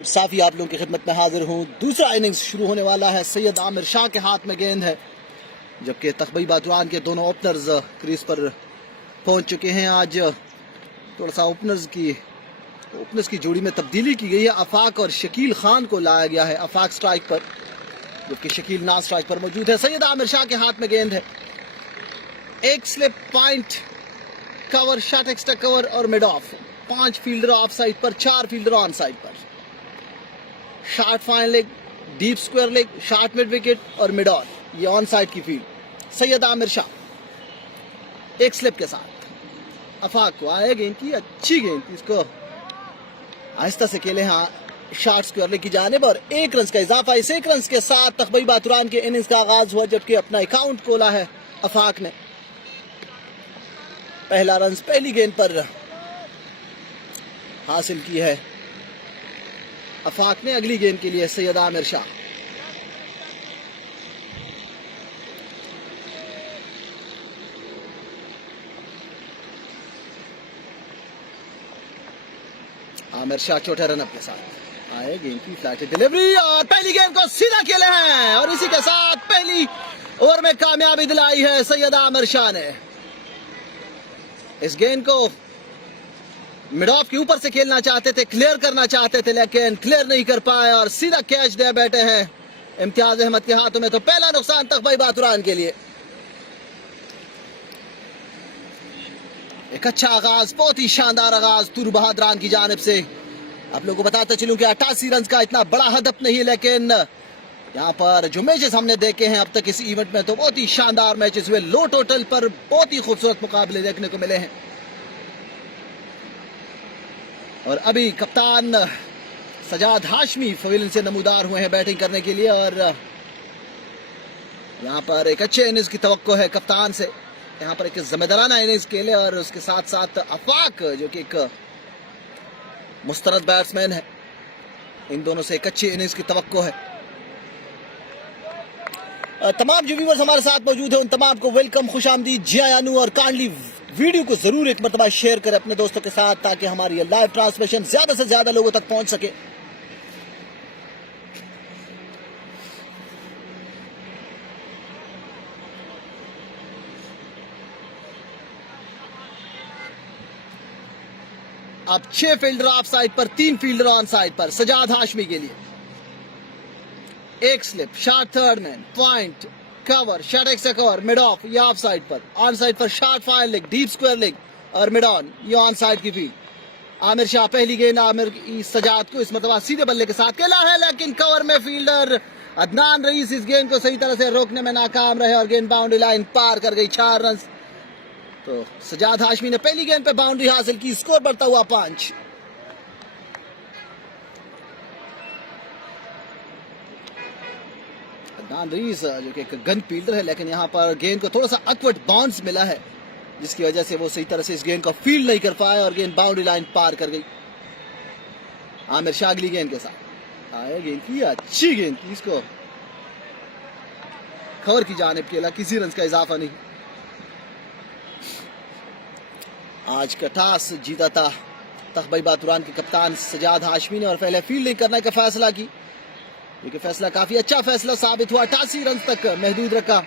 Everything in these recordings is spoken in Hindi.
साफी आप लोगों की खिदमत में हाजिर हूँ। दूसरा इनिंग्स शुरू होने वाला है। सैयद आमिर शाह के हाथ में गेंद है, जबकि तकबई बातुरान के दोनों ओपनर्स क्रीज पर पहुंच चुके हैं। आज थोड़ा सा ओपनर्स की जोड़ी में तब्दीली की गई है। अफाक और शकील खान को लाया गया है अफाक स्ट्राइक पर, जबकि शकील ना स्ट्राइक पर मौजूद है। सैयद आमिर शाह के हाथ में गेंद है। एक slip, point, cover, short extra cover और mid off. 5 fielder off side पर, 4 फील्डर ऑन साइड पर। Short fine leg, deep square leg, short mid wicket और मिड ऑन, ये ऑन साइड की फील्ड। सैयद आमिर शाह एक स्लिप के साथ अफाक को आए, गेंद की अच्छी गेंद थी, इसको आहिस्ता से खेले हाँ शॉर्ट स्क्वायर लेग की जानिब और 1 रन का इजाफा। इस 1 रन के साथ तकबई बातुरान के इनिंग्स का आगाज हुआ, जबकि अपना अकाउंट खोला है अफाक ने। पहला रन पहली गेंद पर हासिल की है अफाक ने। अगली गेंद के लिए सैयद आमिर शाह। आमिर शाह छोटे रनअप के साथ आए, गेंद की फ्लैट डिलीवरी और पहली गेंद को सीधा खेले हैं और इसी के साथ पहली ओवर में कामयाबी दिलाई है सैयद आमिर शाह ने। इस गेंद को मिड ऑफ के ऊपर से खेलना चाहते थे, क्लियर करना चाहते थे, लेकिन क्लियर नहीं कर पाए और सीधा कैच दे बैठे हैं इम्तियाज अहमद के हाथों में। तो पहला नुकसान तकबई बातुरान के लिए। एक अच्छा आगाज, बहुत ही शानदार आगाज तुर बहादुरान की जानिब से। आप लोगों को बताते चलूं कि 88 रन का इतना बड़ा हदफ नहीं है, लेकिन यहाँ पर जो मैचेस हमने देखे हैं अब तक इस इवेंट में, तो बहुत ही शानदार मैचेस हुए। लो टोटल पर बहुत ही खूबसूरत मुकाबले देखने को मिले हैं। और अभी कप्तान सजाद हाशमी पवेलियन से नमूदार हुए हैं बैटिंग करने के लिए, और यहाँ पर एक अच्छे इनिंग्स की तवक्को है कप्तान से। यहाँ पर एक जिम्मेदाराना इनिंग्स खेले और उसके साथ साथ अफाक जो कि एक मुस्तरद बैट्समैन है, इन दोनों से एक अच्छी इनिंग्स की तवक्को है। तमाम जो व्यूअर्स हमारे साथ मौजूद है उन तमाम को वेलकम, खुशामदीद, जी आयानू, और काइंडली वीडियो को जरूर एक मरतबा शेयर करें अपने दोस्तों के साथ, ताकि हमारी लाइव ट्रांसमिशन ज्यादा से ज्यादा लोगों तक पहुंच सके। अब 6 फील्डर ऑफ साइड पर, 3 फील्डर ऑन साइड पर सजाद हाशमी के लिए। एक slip, shot third man, point, cover, short extra cover, mid of, ये ऑफ साइड पर। ऑन साइड पर shot fire leg, deep square leg और मिड ऑन, ये ऑन साइड की फील्ड। आमिर शाह पहली गेंद आमिर सजाद को इस मतलब सीधे बल्ले के साथ खेला है, लेकिन कवर में फील्डर अदनान रईस इस गेंद को सही तरह से रोकने में नाकाम रहे और गेंद बाउंड्री लाइन पार कर गई। 4 रन। तो सजाद हाशमी ने पहली गेंद पे बाउंड्री हासिल की, स्कोर बढ़ता हुआ 5। अदनान रईस जो कि एक गन फील्डर है, लेकिन यहाँ पर गेंद को थोड़ा सा अकवर्ड बाउंस मिला है, जिसकी वजह से वो सही तरह से इस गेंद को फील्ड नहीं कर पाए और गेंद बाउंड्री लाइन पार कर गई। आमिर शाह अगली गेंद के साथ आए, गेंद की अच्छी गेंद थी, इसको खबर की जानिब खेला, किसी रन का इजाफा नहीं। आज का टॉस जीता था तकबई बातुरान के कप्तान सजाद हाशमी ने और पहले फील्डिंग करने का फैसला की। ये फैसला काफी अच्छा फैसला साबित हुआ, 88 रन तक महदूद रखा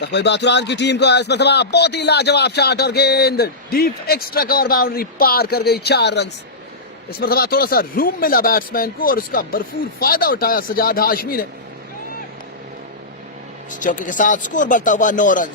तकबई बातुरान की टीम को। इस मरतबा बहुत ही लाजवाब शॉट और गेंद डीप एक्स्ट्रा कवर बाउंड्री पार कर गई। 4 रन। इस मरतबा थोड़ा सा रूम मिला बैट्समैन को और उसका भरपूर फायदा उठाया सजाद हाशमी ने। इस चौके के साथ स्कोर बढ़ता हुआ 9 रन।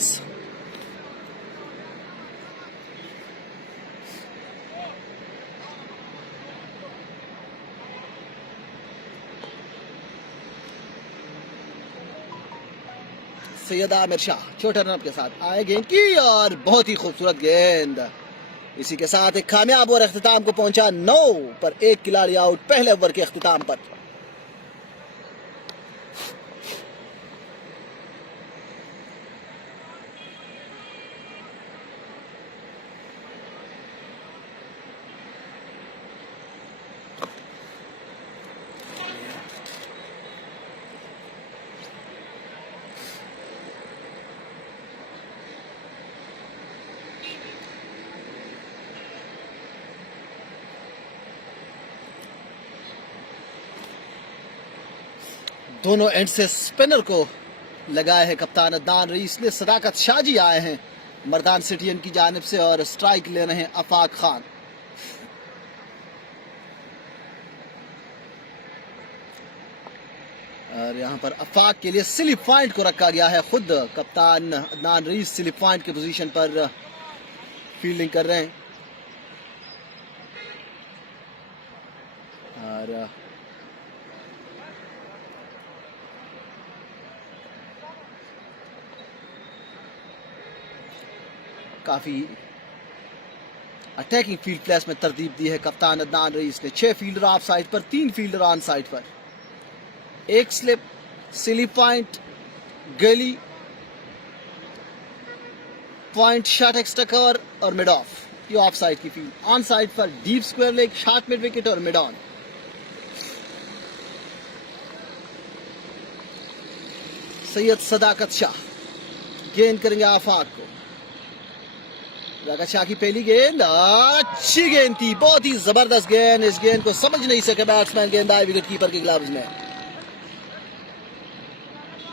सैयद आमिर शाह छोटे रन के साथ आए, गेंद की और बहुत ही खूबसूरत गेंद। इसी के साथ एक कामयाब ओवर अख्तिताम को पहुंचा। 9 पर 1 खिलाड़ी आउट पहले ओवर के अख्तिताम पर। दोनों एंड से स्पिनर को लगाए है कप्तान अदनान रईस ने। सदाकत शाजी आए हैं मर्दान सिटियन की जानिब से और स्ट्राइक ले रहे हैं आफाक खान। और यहाँ पर आफाक के लिए स्लिप पॉइंट को रखा गया है। खुद कप्तान अदनान रईस स्लिप पॉइंट की पोजीशन पर फील्डिंग कर रहे हैं। और काफी अटैकिंग फील्ड प्लेस में तरतीब दी है कप्तान अदनान रईस ने। 6 फील्डर ऑफ साइड पर, 3 फील्डर ऑन साइड पर, 1 स्लिप, स्लिप पॉइंट, गली पॉइंट, शॉट एक्स्ट्रा कवर और मिड ऑफ। ये ऑफ साइड की फील्ड। ऑन साइड पर deep square leg, short mid wicket और मिड ऑन। सैयद सदाकत शाह गेंद करेंगे आफाक को। सदाकत शाह की पहली गेंद अच्छी गेंद थी, बहुत ही जबरदस्त गेंद। इस गेंद को समझ नहीं सके बैट्समैन, गेंद आई विकेट कीपर के ग्लव्स में।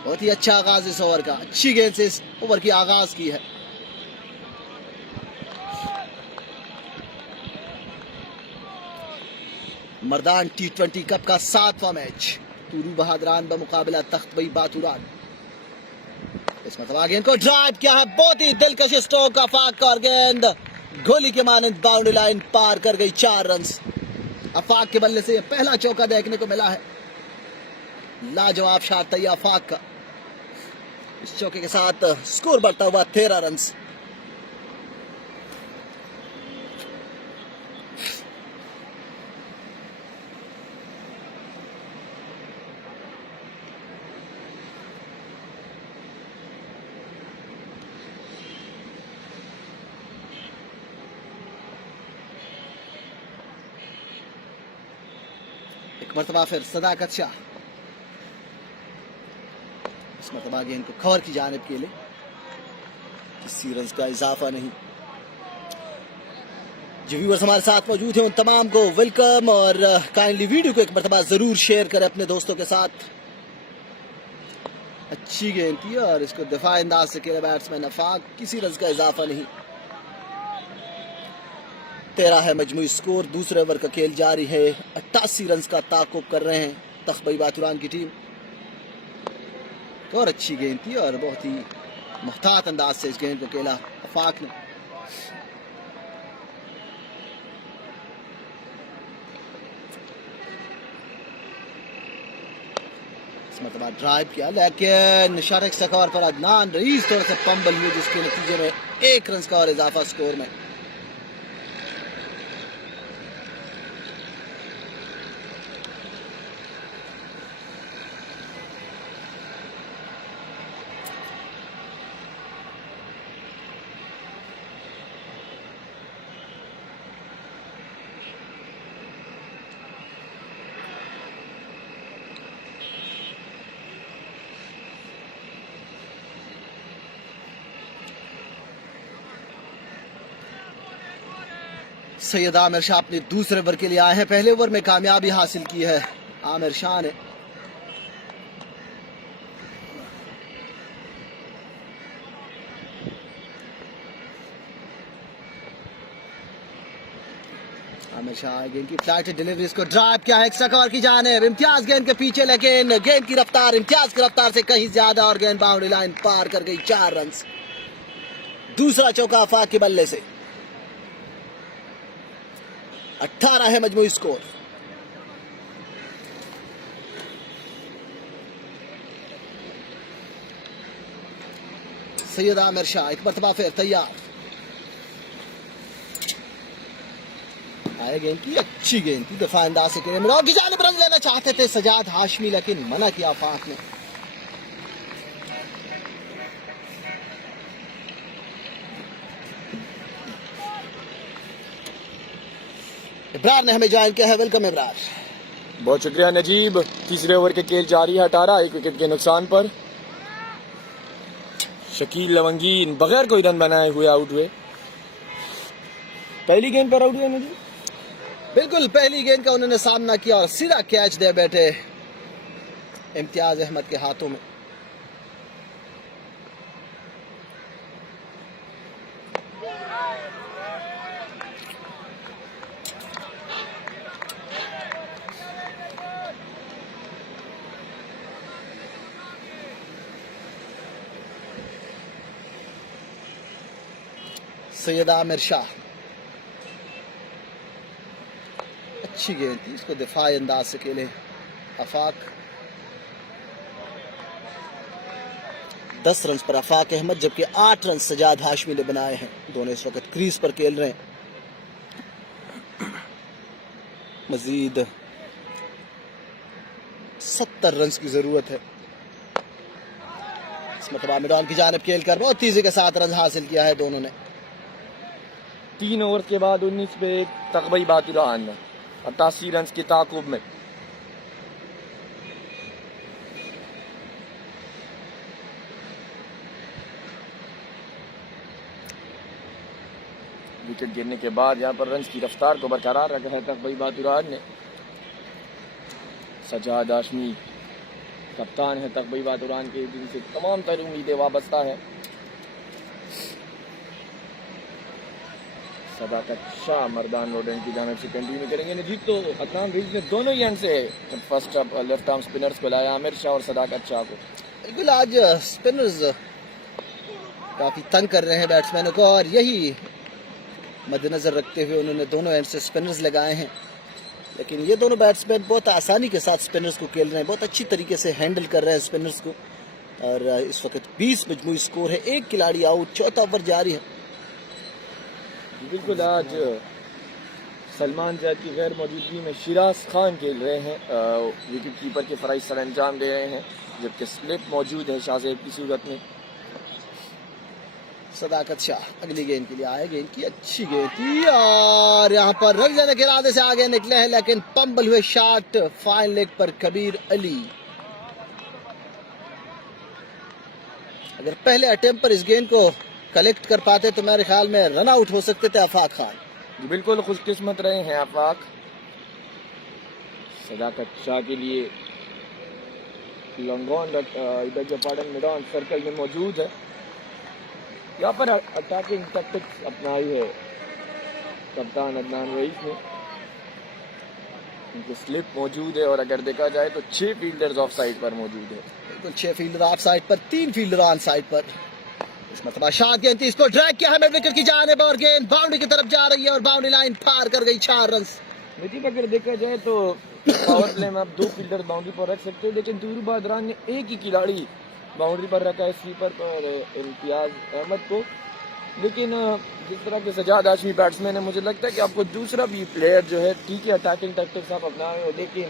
बहुत ही अच्छा आगाज इस ओवर का, अच्छी गेंद से इस ओवर की आगाज की है। मर्दान T20 कप का 7वां मैच, तूरू बहादुरान बमुकाबला तख्त बई बातुरान। इस मतलब गेंद को ड्राइव किया है, बहुत ही दिलकश स्ट्रोक आफाक का और गेंद गोली के मानंद बाउंड्री लाइन पार कर गई। 4 रन आफाक के बल्ले से यह पहला चौका देखने को मिला है। लाजवाब शॉट था आफाक का। इस चौके के साथ स्कोर बढ़ता हुआ 13 रन। एक मरतबा फिर सदाकत शाह, इस मरतबा गेंद को कवर की जानिब के लिए, किसी रन का इजाफा नहीं। जो व्यूअर्स हमारे साथ मौजूद हैं उन तमाम को वेलकम, और काइंडली वीडियो को एक मरतबा जरूर शेयर करें अपने दोस्तों के साथ। अच्छी गेंद थी और इसको दिफाई अंदाज से खेला बैट्समैन आफाक, किसी रन का इजाफा नहीं। 13 है मजमूई स्कोर। दूसरे ओवर का खेल जारी है। 88 रन का ताक़ुब कर रहे हैं तख्त बई बातुरान की टीम। और अच्छी गेंद थी और बहुत ही मुहतात अंदाज से इस गेंद को खेला आफाक ने। इस मरतबा ड्राइव किया, लेकिन शॉट एक्स्ट्रा कवर पर अदनान रईस थोड़ा सा पंबल हुए, जिसके नतीजे में 1 रन का और इजाफा स्कोर में। सैयद आमिर शाह अपने दूसरे ओवर के लिए आए हैं। पहले ओवर में कामयाबी हासिल की है आमिर शाह ने। आमिर शाह गेंद की फ्लैट डिलीवरी, इसको ड्राइव किया है एक्स्ट्रा कवर की जानिब। इम्तियाज गेंद के पीछे, लेकिन गेंद की रफ्तार इम्तियाज की रफ्तार से कहीं ज्यादा और गेंद बाउंड्री लाइन पार कर गई। 4 रन। दूसरा चौका आफाक के बल्ले से। 18 है मजमूई स्कोर। सैयद आमिर शाह एक मरतबा फिर तैयार। आए गेंद की अच्छी गेंद थी, दफा अंदाज से मिराज की जानिब रन लेना चाहते थे सजाद हाशमी, लेकिन मना किया आफाक ने। इब्रार ने हमें ज्वाइन किया है, वेलकम इब्रार। बहुत शुक्रिया नजीब। तीसरे ओवर के खेल जारी है। 18 1 विकेट के नुकसान पर शकील लवंगीन बगैर कोई रन बनाए हुए आउट हुए। पहली गेंद पर आउट हुए नजीब। बिल्कुल पहली गेंद का उन्होंने सामना किया और सीधा कैच दे बैठे इम्तियाज अहमद के हाथों में। सैयद आमिर शाह, अच्छी गेंद थी, इसको दिफाई अंदाज से खेले आफाक। 10 रन पर आफाक अहमद, जबकि 8 रन सजाद हाशमी ने बनाए हैं। दोनों इस वक्त क्रीज पर खेल रहे हैं। मजीद 70 रन की जरूरत है। इस मरतबा मैदान की जानिब खेलकर बहुत तेजी के साथ रन हासिल किया है दोनों ने। 3 ओवर के बाद 19 पे तकबई बातुरान 88 रन की ताकुब में। विकेट गिरने के बाद यहाँ पर रन की रफ्तार को बरकरार रखा है तकबई बातुरान ने। सजाद हाशमी कप्तान है तकबई बातुरान के, जिनसे तमाम तर उम्मीदें वाबस्ता है। सदाकत शाह मर्दान रोडन की जानिब से कंटिन्यू करेंगे। नजीब तो अदनान रईस ने दोनों ही एंड से first up left arm spinners को लाया, आमिर शाह और सदाकत शाह को। बिल्कुल आज स्पिनर्स काफी तंग कर रहे हैं बैट्समैनों को, और यही मद्देनजर रखते हुए उन्होंने दोनों एंड से स्पिनर्स लगाए हैं। लेकिन ये दोनों बैट्समैन बहुत आसानी के साथ स्पिनर्स को खेल रहे हैं, बहुत अच्छी तरीके से हैंडल कर रहे हैं स्पिनर्स को। और इस वक्त 20 मजमूई स्कोर है, एक खिलाड़ी आउट, चौथा ओवर जारी है। बिल्कुल आज सलमान जैद की गैर मौजूदगी में शिराज खान खेल रहे हैं, विकेट कीपर के फराइज सर अंजाम दे रहे हैं, जबकि स्लिप मौजूद है शाहजेब की सूरत में। सदाकत शाह अगली गेंद के लिए आए, गेंद की अच्छी गेंद थी और यहाँ पर रन लेने के इरादे से आगे निकले हैं, लेकिन पंबल हुए शॉट फाइन लेग पर कबीर अली। अगर पहले अटेम्प्ट पर इस गेंद को कलेक्ट कर पाते तो मेरे ख्याल में रन आउट हो सकते थे आफाक खान। बिल्कुल खुशकिस्मत रहे हैं आफाक। सदाकत शाह के लिए लॉन्गॉन इधर जो पार्डन मैदान सर्कल में मौजूद है। यहाँ पर अटैकिंग टैक्टिक्स अपनाई है कप्तान अदनान रईस ने। उनकी स्लिप मौजूद है और अगर देखा जाए तो 6 फील्डर्स ऑफ साइड पर मौजूद है। बिल्कुल 6 फील्डर ऑफ साइड पर, 3 फील्डर ऑन साइड पर। इस मतलब शाद गेंद थी, इसको ड्रैग किया है मिड विकेट की जानिब और गेंद बाउंड्री की तरफ जा रही है और बाउंड्री लाइन पार कर गई। 4 रन। नजीब अगर देखा जाए तो पावर प्ले में आप 2 फील्डर बाउंड्री पर रख सकते हो, लेकिन दूर बादरान ने एक ही खिलाड़ी बाउंड्री पर रखा है स्वीपर पर इम्तियाज अहमद को। लेकिन जिस तरह के सजाद हाशमी बैट्समैन है, मुझे लगता है कि आपको दूसरा भी प्लेयर जो है ठीक है अटैकिंग टैक्टिक्स आप अपनाए हो, लेकिन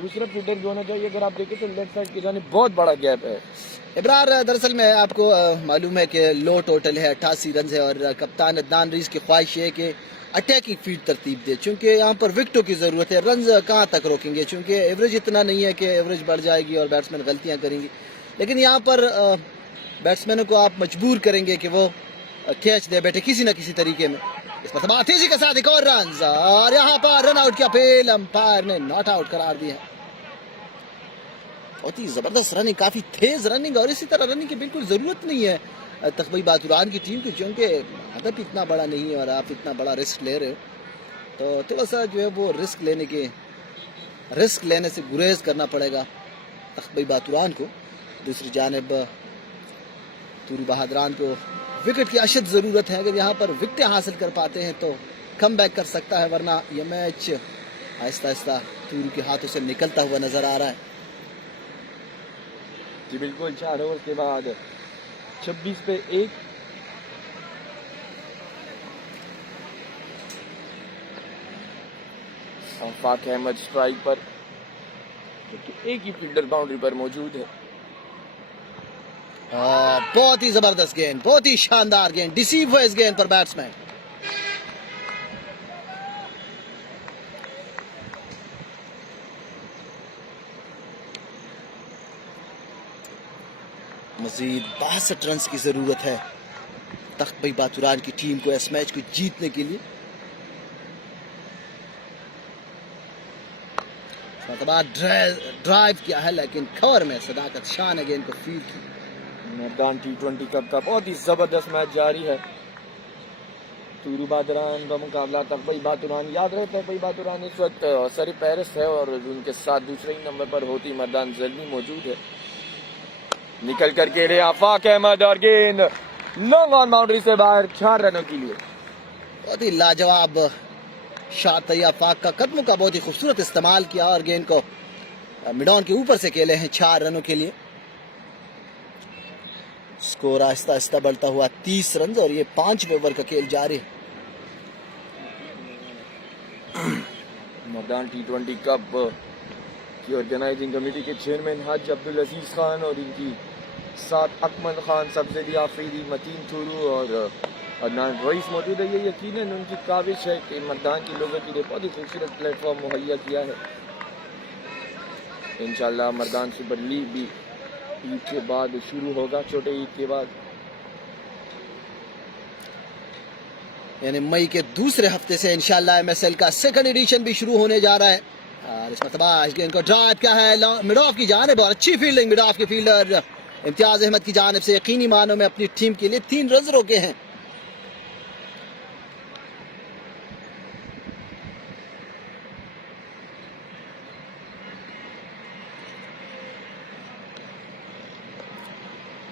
दूसरा फील्डर जो होना चाहिए। अगर आप देखें तो लेफ्ट साइड की जानिब बहुत बड़ा गैप है। इब्रार दरअसल में आपको मालूम है कि लो टोटल है 88 रन है और कप्तान अदनान रईस की ख्वाहिश है कि अटैकिंग फील्ड तरतीब दे, चूंकि यहाँ पर विकेटों की ज़रूरत है। रन कहाँ तक रोकेंगे, चूंकि एवरेज इतना नहीं है कि एवरेज बढ़ जाएगी और बैट्समैन गलतियाँ करेंगे। लेकिन यहाँ पर बैट्समैनों को आप मजबूर करेंगे कि वो कैच दे बैठे किसी न किसी तरीके में। इस पर तेजी के साथ एक और रन और यहाँ पर रन आउट की अपील अंपायर ने नॉट आउट करार दिया। बहुत ही जबरदस्त रनिंग, काफी तेज रनिंग, और इसी तरह रनिंग की बिल्कुल जरूरत नहीं है तकबई बातुरान की टीम को, क्योंकि हदफ इतना बड़ा नहीं है और आप इतना बड़ा रिस्क ले रहे हो, तो थोड़ा सा जो है वो रिस्क लेने से गुरेज करना पड़ेगा तकबई बातुरान को। दूसरी जानिब तूरी बहादुरान को विकेट की अशद ज़रूरत है। अगर यहाँ पर विकेटें हासिल कर पाते हैं तो कम बैक कर सकता है, वरना यह मैच आहिस्ता आहिस्ता तूरी के हाथों से निकलता हुआ नजर आ रहा है। जी बिल्कुल, 4 ओवर के बाद 26 पे 1। आफाक अहमद स्ट्राइक पर, क्योंकि एक ही फील्डर बाउंड्री पर मौजूद है। बहुत ही जबरदस्त गेंद, बहुत ही शानदार गेंद, डिसीव हुआ इस गेंद पर बैट्समैन। मजीद 62 रन की जरूरत है तकबई बातुरान की टीम को इस मैच को जीतने के लिए। मरतबा ड्राइव किया है लेकिन कवर में सदाकत शाह ने गेंद को फील्ड की। मैदान T20 कप का बहुत ही जबरदस्त मैच जारी है। तूरू बादरान का मुकाबला तकबई बातुरान। याद रहे तकबई बातुरान इस वक्त सरी पेरिस है और उनके साथ दूसरे ही नंबर पर होती मर्दान जल्दी मौजूद है। निकल करके रे आफाक अहमद और गेंद लॉन्ग ऑन बाउंड्री से बाहर 4 रनों के लिए। बहुत ही लाजवाब शॉट था आफाक का, कदमों का बहुत ही खूबसूरत इस्तेमाल किया और गेंद को मिड ऑन के ऊपर से खेले हैं 4 रनों के लिए। स्कोर आहिस्ता आहिस्ता बढ़ता हुआ 30 रन और ये 5वें ओवर का खेल जारी है। मैदान T20 कप की ऑर्गेनाइजिंग कमेटी के चेयरमैन हाजी अब्दुल अजीज खान और इनकी साथ अकमल खान, सब्ज़ेदी आफरीदी, मतीन थुरू और अदनान रईस मौजूद है। ये यकीनन उनकी काविश है कि मैदान के लोगों के लिए बहुत ही खूबसूरत प्लेटफॉर्म मुहैया किया है। इंशाल्लाह मैदान सुपर लीग भी ईद के बाद शुरू होगा, छोटे ईद के बाद, यानी मई के दूसरे हफ्ते से इंशाल्लाह एमएसएल का सेकंड एडिशन भी शुरू होने जा रहा है। और इस मरतबा इस गेंद को ड्राइव क्या है मिड ऑफ की जानिब और अच्छी फील्डिंग मिड ऑफ के फील्डर इम्तियाज अहमद की जानिब से यकीनी मानों में अपनी टीम के लिए 3 रन रोके हैं।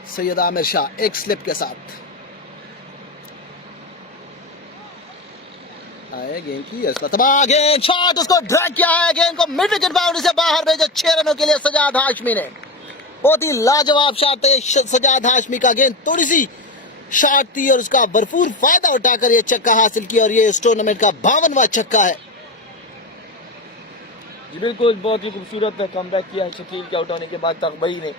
सैयद आमिर शाह एक स्लिप के साथ आए गेंद की गेंद शॉट उसको ड्रैग किया है, गेंद को मिड विकेट बाउंड्री से बाहर भेजा 6 रनों के लिए सजाद हाशमी ने। बहुत ही लाजवाब शॉट है सजाद हाशमी का, गेंद थोड़ी सी शॉट थी और उसका भरपूर फायदा उठाकर ये छक्का हासिल किया और ये इस टूर्नामेंट का 52वां छक्का है। जी बिल्कुल, बहुत ही खूबसूरत कमबैक किया है शकील के आउट होने के बाद। तकबई ने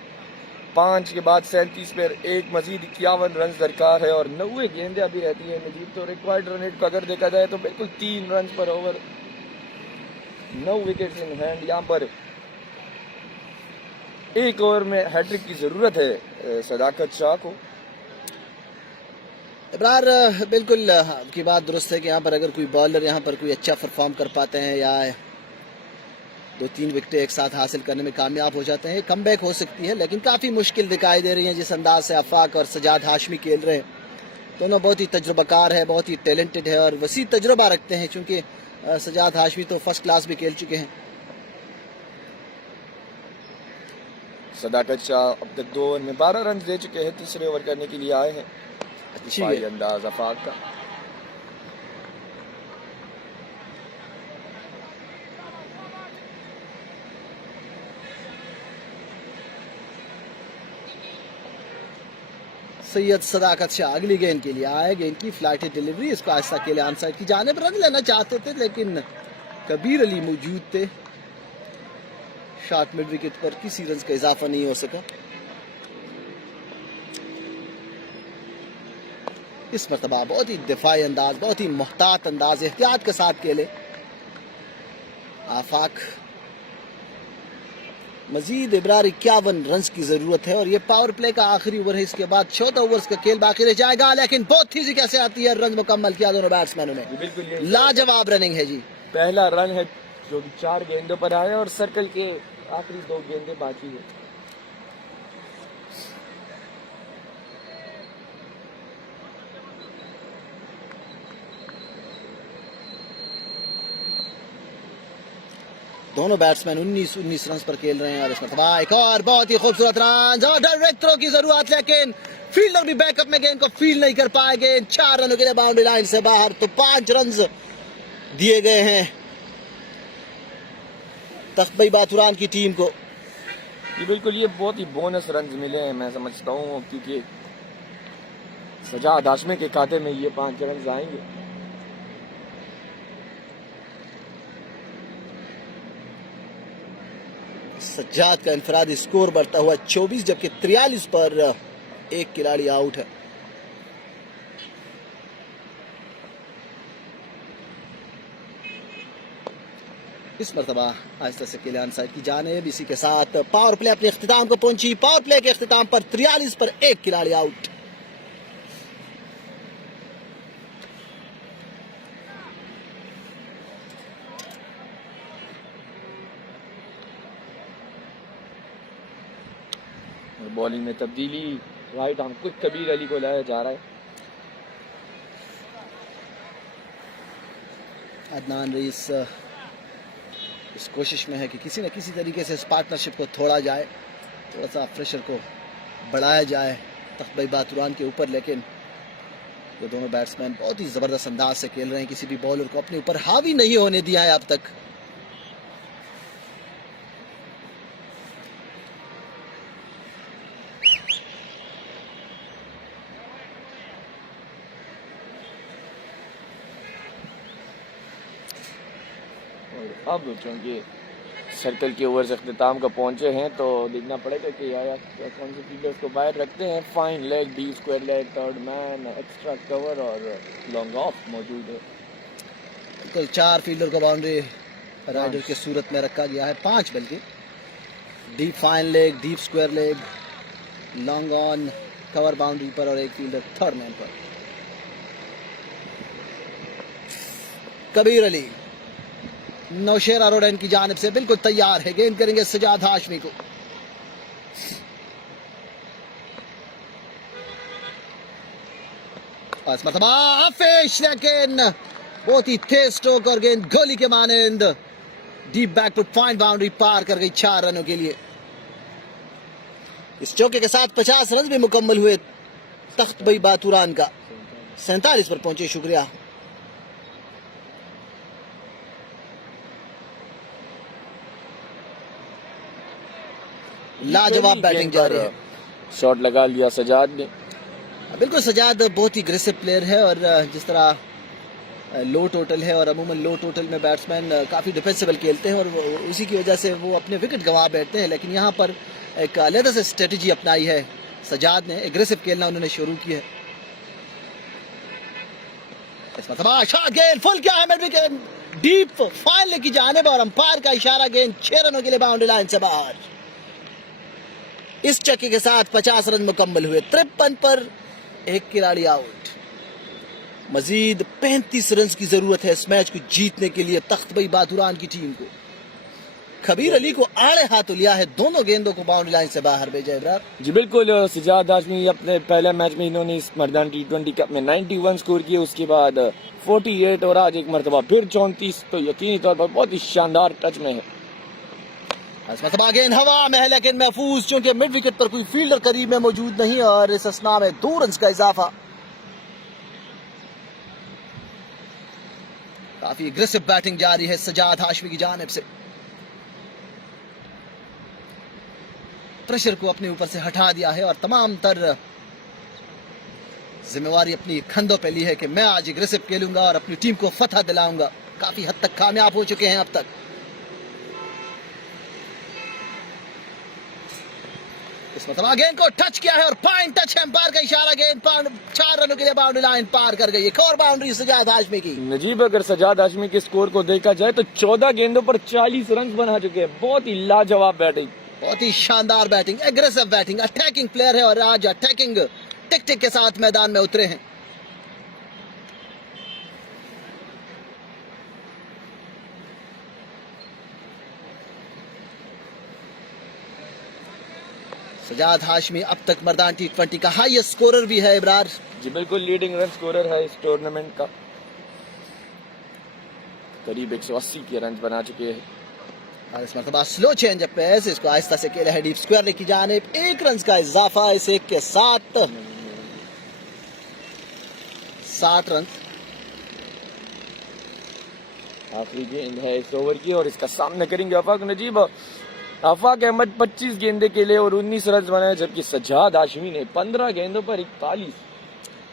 5 के बाद 37 पर एक मजीद 51 रन दरकार है और 90 गेंदें अभी रहती है मजीद। तो रिक्वायर्ड रन रेट को अगर देखा जाए तो बिल्कुल 3 रन पर ओवर, 9 विकेट इन हैंड। यहाँ पर एक ओवर में हैट्रिक की जरूरत है सदाकत शाह को। इब्रार बिल्कुल आपकी बात दुरुस्त है कि यहाँ पर अगर कोई बॉलर यहाँ पर कोई अच्छा परफॉर्म कर पाते हैं या 2-3 विकेटें एक साथ हासिल करने में कामयाब हो जाते हैं, कमबैक हो सकती है, लेकिन काफ़ी मुश्किल दिखाई दे रही है जिस अंदाज से आफाक और सजाद हाशमी खेल रहे हैं। दोनों बहुत ही तजुर्बाकार है, बहुत ही टैलेंटेड है और वसी तजुर्बा रखते हैं, चूँकि सजाद हाशमी तो फर्स्ट क्लास भी खेल चुके हैं। सदाकत शाह अब तक 2 ओवर में 12 रन दे चुके हैं, तीसरे ओवर करने के लिए आए हैं। अच्छी अंदाज आफाक का। सैयद सदाकत शाह अगली गेंद के लिए आए, गेंद की फ्लाइट डिलीवरी, इसको आहिस्ता के लिए आंसर की जाने पर रन लेना चाहते थे लेकिन कबीर अली मौजूद थे। शॉट मिड विकेट पर किसी रन का इजाफा नहीं हो सका। इस मरतबा बहुत ही दिफाई अंदाज, बहुत ही मोहतात अंदाज, एहतियात के साथ खेले आफाक। मजीद इब्रार 51 रन की जरूरत है और ये पावर प्ले का आखिरी ओवर है। इसके बाद 14 ओवर्स का खेल बाकी रह जाएगा, लेकिन बहुत तेजी कैसे आती है, रन मुकम्मल किया दोनों बैट्समैनों ने। बिल्कुल लाजवाब रनिंग है जी। पहला रन है जो 4 गेंदों पर आया और सर्कल के आखिरी 2 गेंदें बाकी है। दोनों बैट्समैन 19 रन पर खेल रहे हैं और इस मरतबा एक और बहुत ही खूबसूरत रन और डायरेक्ट थ्रो की जरूरत, लेकिन फील्डर भी बैकअप में गेंद को फील्ड नहीं कर पाएंगे। 4 रनों के लिए बाउंड्री लाइन से बाहर, तो 5 रन दिए गए हैं तकबई बातुरान की टीम को। ये बिल्कुल, ये बहुत ही बोनस रन मिले हैं मैं समझता हूँ, क्योंकि सजाद हाशमी के खाते में ये 5 रन आएंगे। सज्जाद का इनफरादी स्कोर बढ़ता हुआ 24, जबकि 43 पर एक खिलाड़ी आउट है। इस मरतबा आहिस्ता से किलियान साइड की जानिब। इसी के साथ पावर प्ले अपने इख्तिताम को पहुंची। पावर प्ले के इख्तिताम पर 43 पर एक खिलाड़ी आउट। बॉलिंग में तब्दीली, right arm quick Kabir Ali को लाया जा रहा है। अदनान रईस इस कोशिश में है कि किसी न किसी तरीके से इस पार्टनरशिप को तोड़ा जाए, थोड़ा सा प्रेशर को बढ़ाया जाए तख्त बातुरान के ऊपर, लेकिन ये दोनों बैट्समैन बहुत ही ज़बरदस्त अंदाज से खेल रहे हैं, किसी भी बॉलर को अपने ऊपर हावी नहीं होने दिया है अब तक। और अब चूँकि सर्कल के ओवर्स अख्ताम का पहुंचे हैं तो देखना पड़ेगा कि यार कौन से फील्डर्स को बाहर रखते हैं। Fine leg, D square leg, third man, extra cover और लॉन्ग ऑफ मौजूद है। बिल्कुल 4 फील्डर को बाउंड्री राइडर की सूरत में रखा गया है, 5 बल्कि। Deep fine leg, deep square leg, long on, cover boundary पर और एक फील्डर थर्ड मैन पर। कबीर अली नौशेरा रोडन की जानिब से बिल्कुल तैयार है, गेंद करेंगे सजाद हाशमी को। बस मतलब आफेश, लेकिन बहुत ही तेज स्ट्रोक और गेंद गोली के मानंद डीप बैकफुट फाइन बाउंड्री पार कर गई 4 रनों के लिए। इस चौके के साथ 50 रन भी मुकम्मल हुए तख्त बातुरान का। 47 पर पहुंचे, शुक्रिया। लाजवाब बैटिंग जारी है। शॉट लगा लिया सजाद ने। बिल्कुल सजाद बहुत ही अग्रेसिव प्लेयर है और जिस तरह लो टोटल है और अमूमन लो टोटल में बैट्समैन काफ़ी डिफेंसिबल खेलते हैं और उसी की वजह से वो अपने विकेट गंवा बैठते हैं, लेकिन यहाँ पर एक अलग से स्ट्रेटजी अपनाई है सजाद ने, एग्रेसिव खेलना उन्होंने शुरू किया है। गेंद फुल किया है विकेट, डीप फाइनल की जानिब और अंपायर का इशारा, गेंद 6 रनों के लिए बाउंड्री लाइन से बाहर। इस चक्के के साथ 50 रन मुकम्मल हुए, 53 पर एक खिलाड़ी आउट। मजीद 35 रन की जरूरत है इस मैच को जीतने के लिए तख्त बातुरान की टीम को। कबीर अली को आड़े हाथों लिया है, दोनों गेंदों को बाउंड्री लाइन से बाहर भेजा इब्रार। जी बिल्कुल, सजाद हाशमी अपने पहले मैच में इन्होंने इस मर्दान T20 कप में 91 स्कोर किए, उसके बाद 48 और आज एक मरतबा फिर 34, तो यकीनी तौर पर बहुत ही शानदार टच में है। गेंद हवा में है लेकिन महफूज, क्योंकि मिड विकेट पर कोई फील्डर करीब में मौजूद नहीं और इस असना में 2 रन का इजाफा। काफी एग्रेसिव बैटिंग जारी है सजाद हाशमी की जानिब से। प्रेशर को अपने ऊपर से हटा दिया है और तमाम तर जिम्मेवारी अपनी कंधों पे ली है कि मैं आज एग्रेसिव खेलूंगा और अपनी टीम को फतह दिलाऊंगा। काफी हद तक कामयाब हो चुके हैं अब तक। इस मतलब गेंद को टच किया है और फाइन टच है, एम्पायर का इशारा, गेंद 4 रनों के लिए बाउंड्री लाइन पार कर गई। एक और बाउंड्री सजाद हाशमी की। नजीब, अगर सजाद हाशमी के स्कोर को देखा जाए तो 14 गेंदों पर 40 रन बना चुके हैं। बहुत ही लाजवाब बैटिंग, बहुत ही शानदार batting, aggressive batting, attacking player है और आज अटैकिंग टेक्टिक के साथ मैदान में उतरे हैं। सजाद हाशमी अब तक मर्दान T20 का हाईएस्ट स्कोरर भी है इब्रार। जी बिल्कुल, लीडिंग रन स्कोरर है इस टूर्नामेंट का, करीब 180 के रन बना चुके हैं। और इस मरतबा स्लो चेंज अप पेस, इसको आहिस्ता से खेला है डीप स्क्वायर की जानिब, 1 रन का इजाफा इस एक के साथ 60 रन। आखिरी गेंद है इस ओवर की और इसका सामना करेंगे आफाक नजीब। आफाक अहमद 25 गेंदे के लिए और 19 रन बनाए, जबकि सजाद हाशमी ने 15 गेंदों पर 41,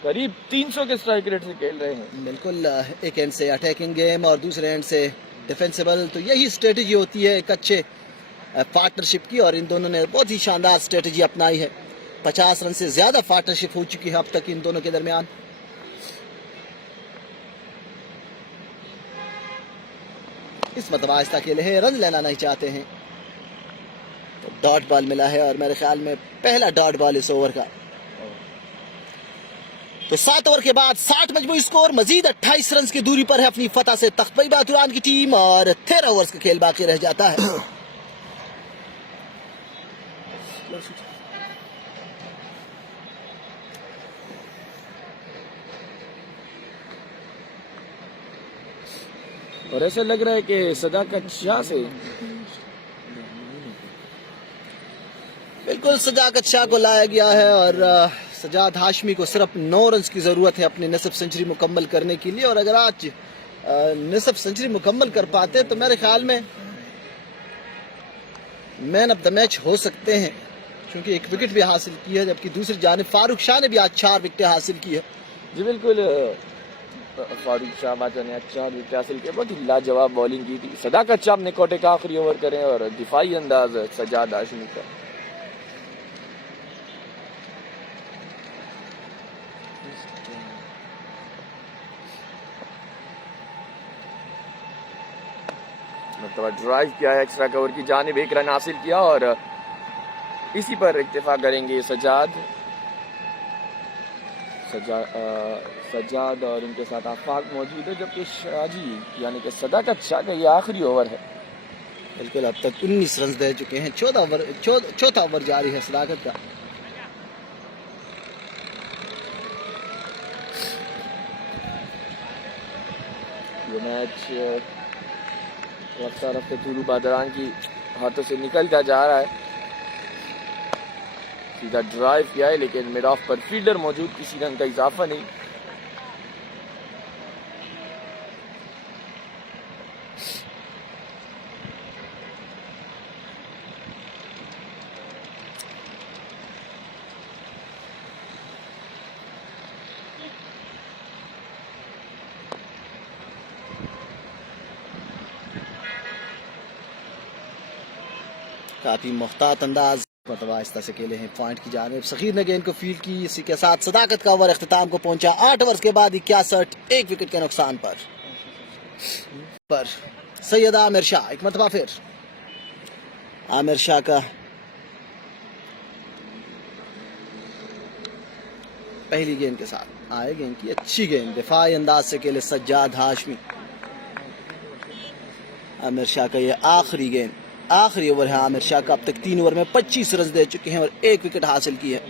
करीब 300 के स्ट्राइक रेट से खेल रहे हैं। बिल्कुल, एक एंड से अटैकिंग गेम और दूसरे एंड से डिफेंसिबल, तो यही स्ट्रेटजी होती है एक अच्छे पार्टनरशिप की और इन दोनों ने बहुत ही शानदार स्ट्रेटजी अपनाई है। 50 रन से ज्यादा पार्टनरशिप हो चुकी है अब तक इन दोनों के दरमियान। इस मतलब आहिस्ता खेले हैं, रन लेना नहीं चाहते हैं, तो डॉट बॉल मिला है और मेरे ख्याल में पहला डॉट बॉल इस ओवर का। तो 7 ओवर के बाद 60 मजमूई स्कोर, मजीद 28 रन की दूरी पर है अपनी फतह से तख्त बातुरान की टीम और 13 ओवर्स का खेल बाकी रह जाता है। और ऐसा लग रहा है कि सदाकत शाह से बिल्कुल सजाकत शाह को लाया गया है और सजाद हाशमी को सिर्फ 9 रन की ज़रूरत है अपनी निसफ सेंचुरी मुकम्मल करने के लिए। और अगर आज निसफ सेंचुरी मुकम्मल कर पाते तो मेरे ख्याल में मैन ऑफ द मैच हो सकते हैं, क्योंकि एक विकेट भी हासिल की है, जबकि दूसरी जानिब फारूक शाह ने भी आज 4 विकेटें हासिल की है। जी बिल्कुल, फारूक शाह बाचा ने 4 विकेट हासिल किए, बहुत ही लाजवाब बॉलिंग की थी। सदाकत शाह ने कोटे का आखिरी ओवर करें और दिफाई अंदाज सजाद हाशमी का। मतलब ड्राइव किया है एक्स्ट्रा कवर की जानिब, 1 रन हासिल किया और इसी पर इक्तिफा करेंगे सजाद और उनके साथ आफाक मौजूद है, जबकि शाहजी यानी कि सदाकत शाह का ये आखिरी ओवर है। बिल्कुल, अब तक 19 रन दे चुके हैं। चौथा ओवर जारी है सदाकत का। ये मैच रफ्ता रफ्ता तुलू बादरान की हाथों से निकलता जा रहा है। सीधा ड्राइव किया है लेकिन मिड ऑफ पर फील्डर मौजूद, किसी रन का इजाफा नहीं। काफी मुख्तात अंदाज मतलब आहिस्ता से खेले हैं पॉइंट की जानिब। सखीर ने गेंद को फील्ड की, इसी के साथ सदाकत का ओवर अख्ताम को पहुंचा। 8 ओवर के बाद 61, 1 विकेट के नुकसान पर सैयद आमिर शाह एक मरतबा फिर आमिर शाह का पहली गेंद के साथ आए। गेंद की अच्छी गेंद, दिफाई अंदाज से खेले सज्जाद हाशमी। आमिर शाह का ये आखिरी ओवर है आमिर शाह का। अब तक 3 ओवर में 25 रन दे चुके हैं और 1 विकेट हासिल की है।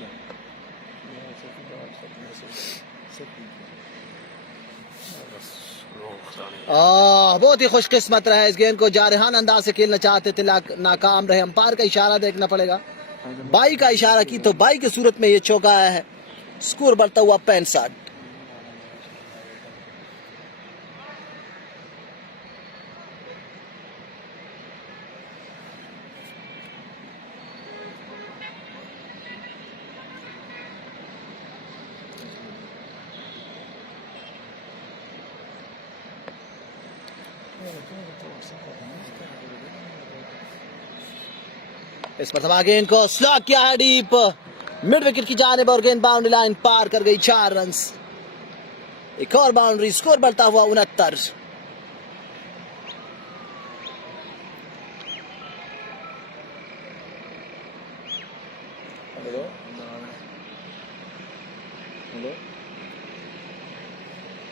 बहुत ही खुशकिस्मत रहा। इस गेंद को जारहान अंदाज से खेलना चाहते थे, नाकाम रहे। अंपायर का इशारा देखना पड़ेगा। बाई का इशारा की तो बाई की सूरत में ये चौका आया है। स्कोर बढ़ता हुआ 65। इस पर गेंद को स्लॉग किया है डीप मिड विकेट की जानिब और गेंद बाउंड्री लाइन पार कर गई। 4 रन, एक और बाउंड्री। स्कोर बढ़ता हुआ 69। हेलो हेलो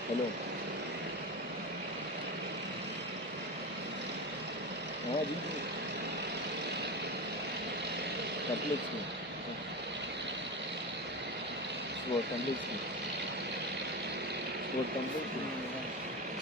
हेलो, हाँ जी, कम्प्लेक्स में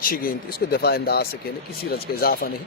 अच्छी गेंद, इसको दफा अंदाज से खेले, किसी रन का इजाफा नहीं।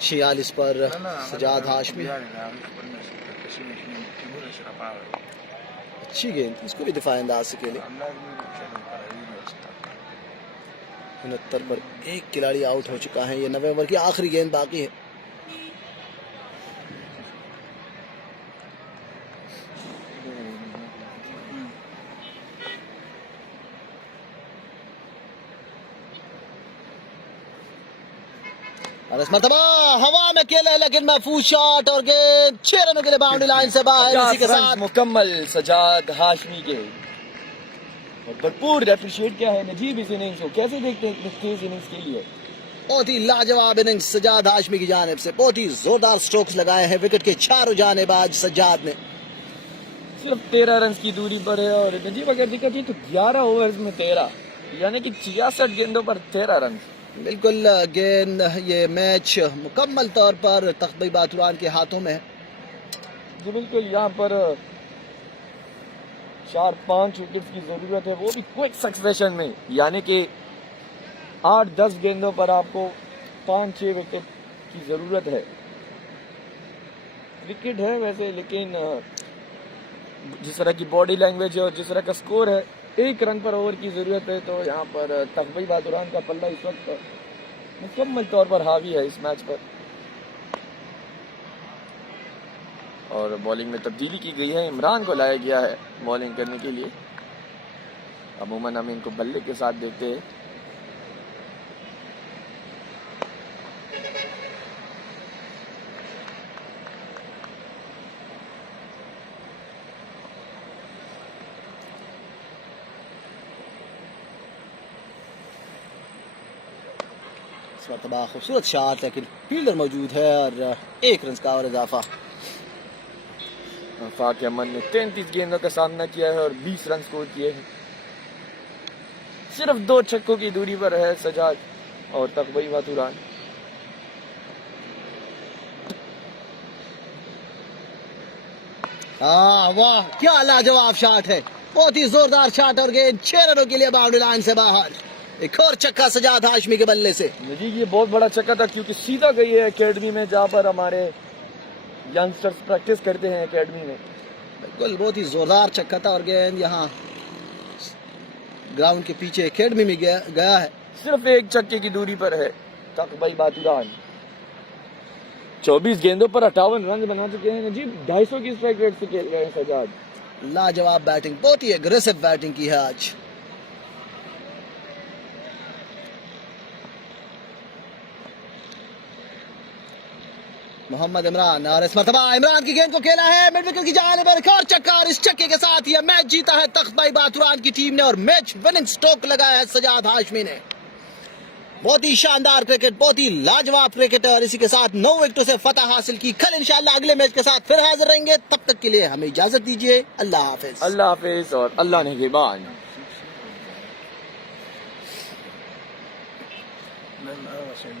46 पर सजाद हाशमी। अच्छी गेंद, इसको भी दफा अंदाज से खेले। 69 पर एक खिलाड़ी आउट हो चुका है। ये 90 ओवर की आखिरी गेंद बाकी है। और इस मरतबा हवा में खेले लेकिन महफूज शॉट और गेंद 6 रनों के लिए बाउंड्री लाइन से बाहर। इसी के साथ मुकम्मल सजाद हाशमी के। और भरपूर अप्रिशिएट किया है नजीब इस इनिंग्स को। कैसे देखते हैं इस तेज इनिंग्स के लिए? बहुत ही लाजवाब इनिंग्स सज्जाद हाशमी की जानिब से, बहुत ही जोरदार स्ट्रोक्स लगाए हैं विकेट के चारों जानेबाज सज्जाद ने। सिर्फ 13 रन की दूरी पर है और नजीब अगर देखा जाए तो 11 ओवर्स में 13 यानी कि 66 गेंदों पर 13 रन। बिल्कुल गेंद ये मैच मुकम्मल तौर पर तख्बई बातुरान के हाथों में है। जी बिल्कुल, यहाँ पर 4-5 विकेट की जरूरत है, वो भी क्विक सक्सेशन में, यानी कि 8-10 गेंदों पर आपको 5-6 विकेट की जरूरत है। विकेट है वैसे, लेकिन जिस तरह की बॉडी लैंग्वेज है और जिस तरह का स्कोर है, 1 रन पर ओवर की जरूरत है, तो यहाँ पर तख्बई बातुरान का पल्ला इस वक्त मुकम्मल तौर पर हावी है इस मैच पर। और बॉलिंग में तब्दीली की गई है, इमरान को लाया गया है बॉलिंग करने के लिए। अमूमन हम इनको बल्ले के साथ देखते हैं। इस मरतबा खूबसूरत शॉट, लेकिन फील्डर मौजूद है और 1 रन का और इजाफा। फाक अहमद ने 33 गेंदों का सामना किया है और 20 रन स्कोर किए हैं। सिर्फ 2 छक्कों की दूरी पर है सजाद और तख्बई बातुरान। वाह, क्या लाजवाब शॉट है, बहुत ही जोरदार शॉट और गेंद 6 रनों के लिए बाउंड्री लाइन से बाहर। एक और छक्का सजाद हाशमी के बल्ले से। जी ये बहुत बड़ा छक्का था, क्योंकि सीधा गई है एकेडमी में, जहाँ पर हमारे यंगस्टर्स प्रैक्टिस करते हैं एकेडमी में। बिल्कुल, बहुत ही जोरदार छक्का था और गेंद यहाँ ग्राउंड के पीछे एकेडमी में गया है। सिर्फ 1 छक्के की दूरी पर है तख्बई बातुरान। 24 गेंदों पर 58 रन बना चुके हैं नजीब। 250 की स्ट्राइक रेट से खेल रहे हैं सजाद। लाजवाब बैटिंग, बहुत ही एग्रेसिव बैटिंग की है आज। मोहम्मद इमरान, और इस मरतबा इमरान की गेंद को खेला है मिड विकेट की जानिब पर, एक और छक्का, और इस छक्के के साथ यह मैच जीता है तख्बई बातुरान की टीम ने और मैच विनिंग स्ट्रोक लगाया है सजाद हाशमी ने। बहुत ही शानदार क्रिकेट, बहुत ही लाजवाब क्रिकेटर, इसी के साथ 9 विकेटों से फतह हासिल की। कल इंशाअल्लाह अगले मैच के साथ फिर हाजिर रहेंगे, तब तक के लिए हमें इजाजत दीजिए। अल्लाह हाफिज। अल्लाह हाफिज और अल्लाह निगहबान।